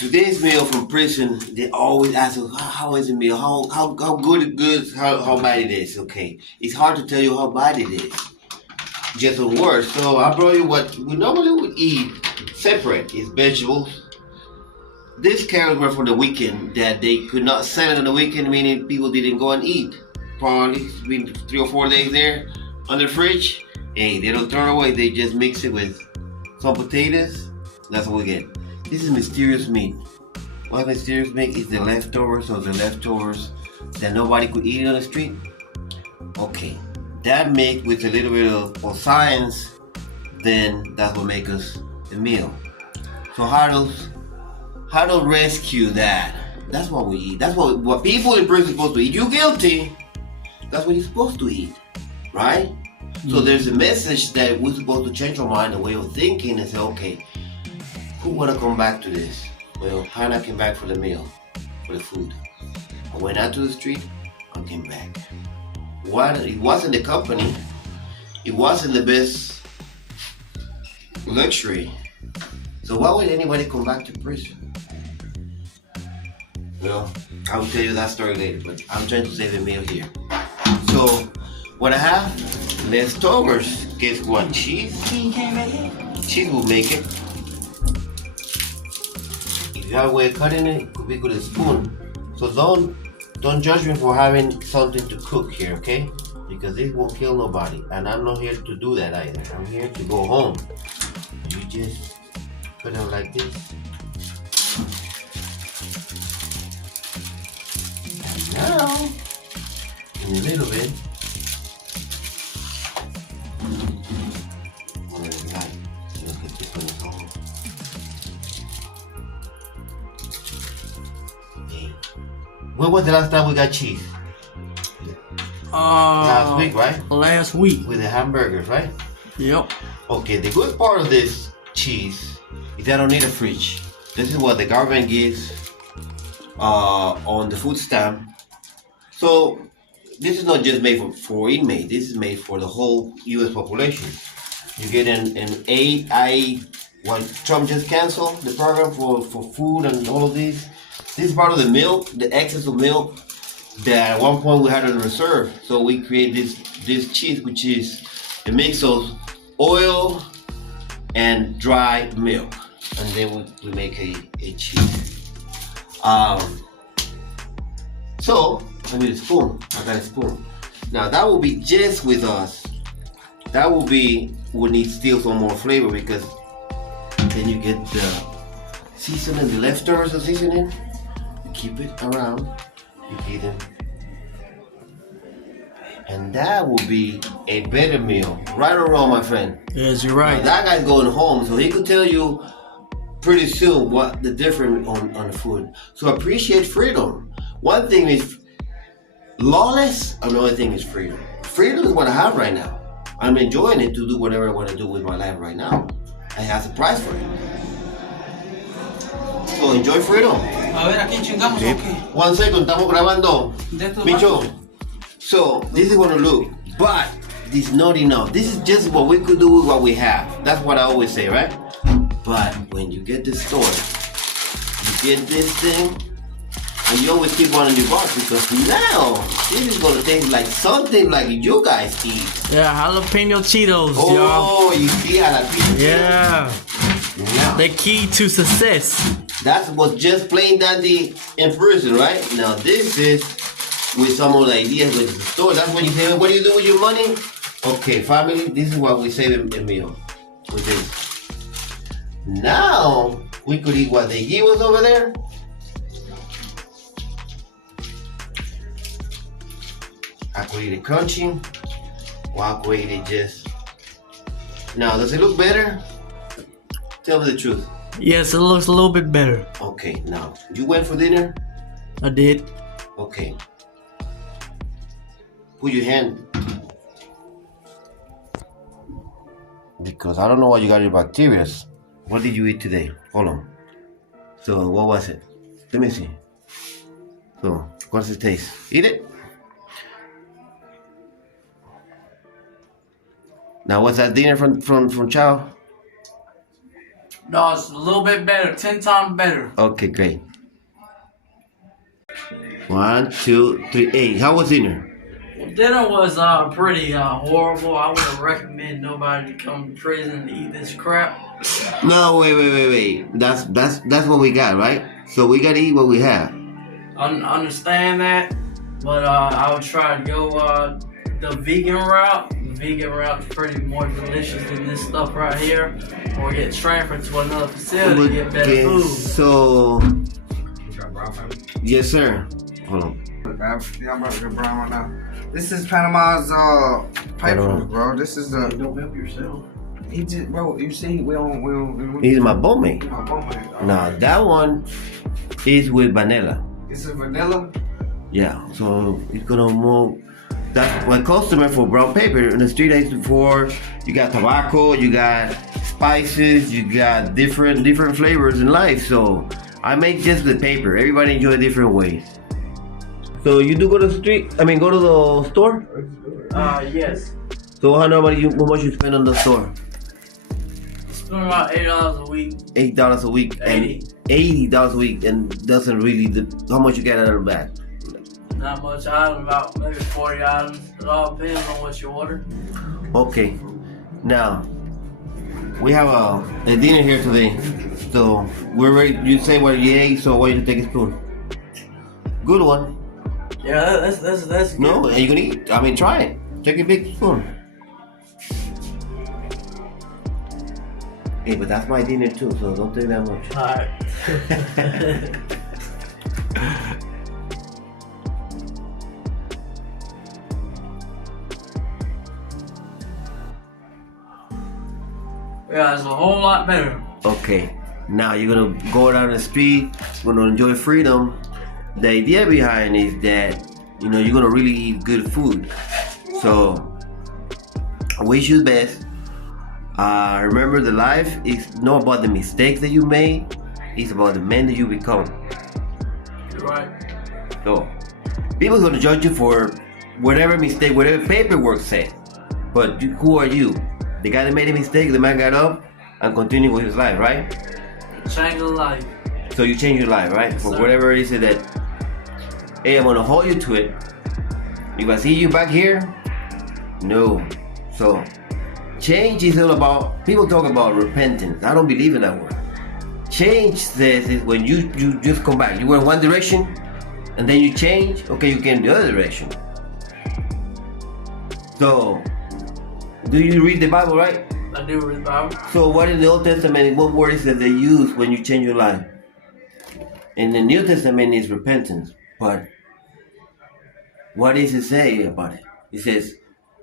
today's meal from prison, they always ask us, how is the meal? How good it is, how bad it is. Okay, it's hard to tell you how bad it is. Just a word. So I brought you what we normally would eat separate. It's vegetables. These carrots were for the weekend that they could not sell it on the weekend, meaning people didn't go and eat. Probably it's been 3 or 4 days there on the fridge. Hey, they don't throw it away. They just mix it with some potatoes. That's what we get. This is mysterious meat. What mysterious meat is the leftovers of the leftovers that nobody could eat on the street. Okay, that mixed with a little bit of science, then that's what makes us a meal. So how to rescue that? That's what we eat. That's what people in prison are supposed to eat. You're guilty. That's what you're supposed to eat, right? So there's a message that we're supposed to change our mind, the way of thinking, and say, okay, who wanna come back to this? Well, Hannah came back for the meal, for the food. I went out to the street, I came back. It wasn't the company, it wasn't the best luxury. So why would anybody come back to prison? Well, I will tell you that story later, but I'm trying to save a meal here. So, what I have, leftovers. Guess what? Cheese. Cheese will make it. If you have a way of cutting it, it could be with a spoon. So don't judge me for having something to cook here, okay? Because this won't kill nobody, and I'm not here to do that either. I'm here to go home. You just put it like this. And now, in a little bit, when was the last time we got cheese? Last week, right? Last week. With the hamburgers, right? Yep. Okay, the good part of this cheese is that I don't need a fridge. This is what the government gives on the food stamp. So this is not just made for inmates. This is made for the whole U.S. population. You get an aid. What Trump just canceled the program for food and all of these. This is part of the milk, the excess of milk that at one point we had on reserve. So we create this cheese, which is a mix of oil and dry milk, and then we make a cheese. So I need a spoon. I got a spoon. Now that will be just with us. That will be, we'll need still some more flavor, because then you get the seasoning, the leftovers of seasoning. You keep it around. You keep them. And that will be a better meal. Right or wrong, my friend? Yes, you're right. Now, that guy's going home, so he could tell you pretty soon what the difference on the food. So appreciate freedom. One thing is lawless, another thing is freedom. Freedom is what I have right now. I'm enjoying it to do whatever I want to do with my life right now. I have a price for it. So enjoy freedom. A ver, aquí chingamos, Okay. okay. 1 second, estamos grabando. De estos Micho. vasos. So this is gonna look, but this is not enough. This is just what we could do with what we have. That's what I always say, right? But when you get this store, you get this thing, and you always keep one in your box, because now this is gonna taste like something like you guys eat. Yeah, jalapeno Cheetos, y'all. Oh, you see jalapeno. Yeah. Now, The key to success. that was just plain dandy in prison, right? Now this is with some of the ideas with the store. That's when you say, what do you do with your money? Okay, family, this is what we save a meal with this. Now we could eat what they give us over there. I could eat it crunchy, or I could eat it just. Now, does it look better? Tell me the truth. Yes, it looks a little bit better. Okay, now, you went for dinner? I did. Okay. Put your hand. Because I don't know what you got in your bacteria. What did you eat today? Hold on. So, what was it? Let me see. So, what does it taste? Eat it. Now, what's that dinner from Chow? No, it's a little bit better. 10 times better. Okay, great. 1, 2, 3, 8. How was dinner? Dinner was pretty horrible. I wouldn't recommend nobody to come to prison and eat this crap. No, wait. That's what we got, right? So we gotta eat what we have. Understand that, but I would try to go the vegan route. The vegan route is pretty more delicious than this stuff right here. Or get transferred to another facility to get better food. So, yes, sir. Hold on. Yeah, I'm about to get brown right now. This is Panama's papers, bro. This is the. Don't help yourself. He just, bro. You see, we don't. He's my boatmate. My boatmate. Now that one is with vanilla. This is vanilla. Yeah, so it's gonna move. That's my customer for brown paper. In the street days before, you got tobacco, you got spices, you got different flavors in life. So I make just the paper. Everybody enjoy different ways. So you do go to the street? I mean, go to the store? Yes. So how much you spend on the store? Spend about $8 a week. $8 a week. And $80 a week, and doesn't really. How much you get out of the bag? Not much items, about maybe 40 items. It all depends on what you order. Okay. Now we have a dinner here today. So we're ready. You say what you ate, so why you take a spoon? Good one. Yeah, that's good. No, and you can eat. I mean, try it. Take a big spoon. Hey, but that's my dinner too, so don't take that much. Alright. Yeah, it's a whole lot better. Okay, now you're gonna go down the street, you're gonna enjoy freedom. The idea behind is that, you're gonna really eat good food. So, I wish you the best. Remember, the life is not about the mistakes that you made, it's about the man that you become. You're right. So, people are gonna judge you for whatever mistake, whatever paperwork says. But who are you? The guy that made a mistake, the man got up and continued with his life, right? Change your life. So you change your life, right? Yes, For sir. whatever it is that, hey, I'm gonna hold you to it. If I see you back here, no. So change is all about, people talk about repentance. I don't believe in that word. Change says is when you just come back. You were in one direction and then you change, okay, you can the other direction. So, do you read the Bible, right? I do read the Bible. So what in the Old Testament, what word is that they use when you change your life? In the New Testament is repentance, but what does it say about it? It says,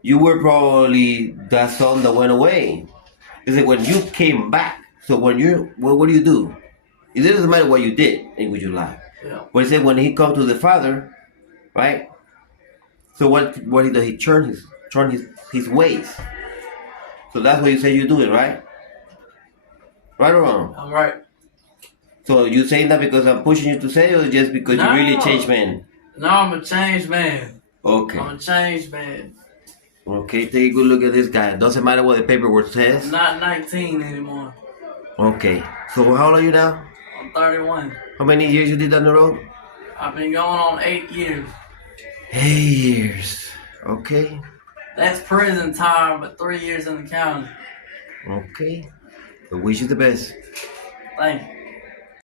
you were probably that son that went away. It's like when you came back. So when what do you do? It doesn't matter what you did with your life. Yeah. But it said when he comes to the Father, right? So what he does? He turn his ways. So that's what you say you do it, right? Right or wrong? I'm right. So you saying that because I'm pushing you to say it, or just because you really changed man? No, I'm a changed man. Okay. I'm a changed man. Okay, take a good look at this guy. Doesn't matter what the paperwork says. I'm not 19 anymore. Okay. So how old are you now? I'm 31. How many years you did on the road? I've been going on 8 years. 8 years. Okay. That's prison time, but 3 years in the county. Okay. I wish you the best. Thank you.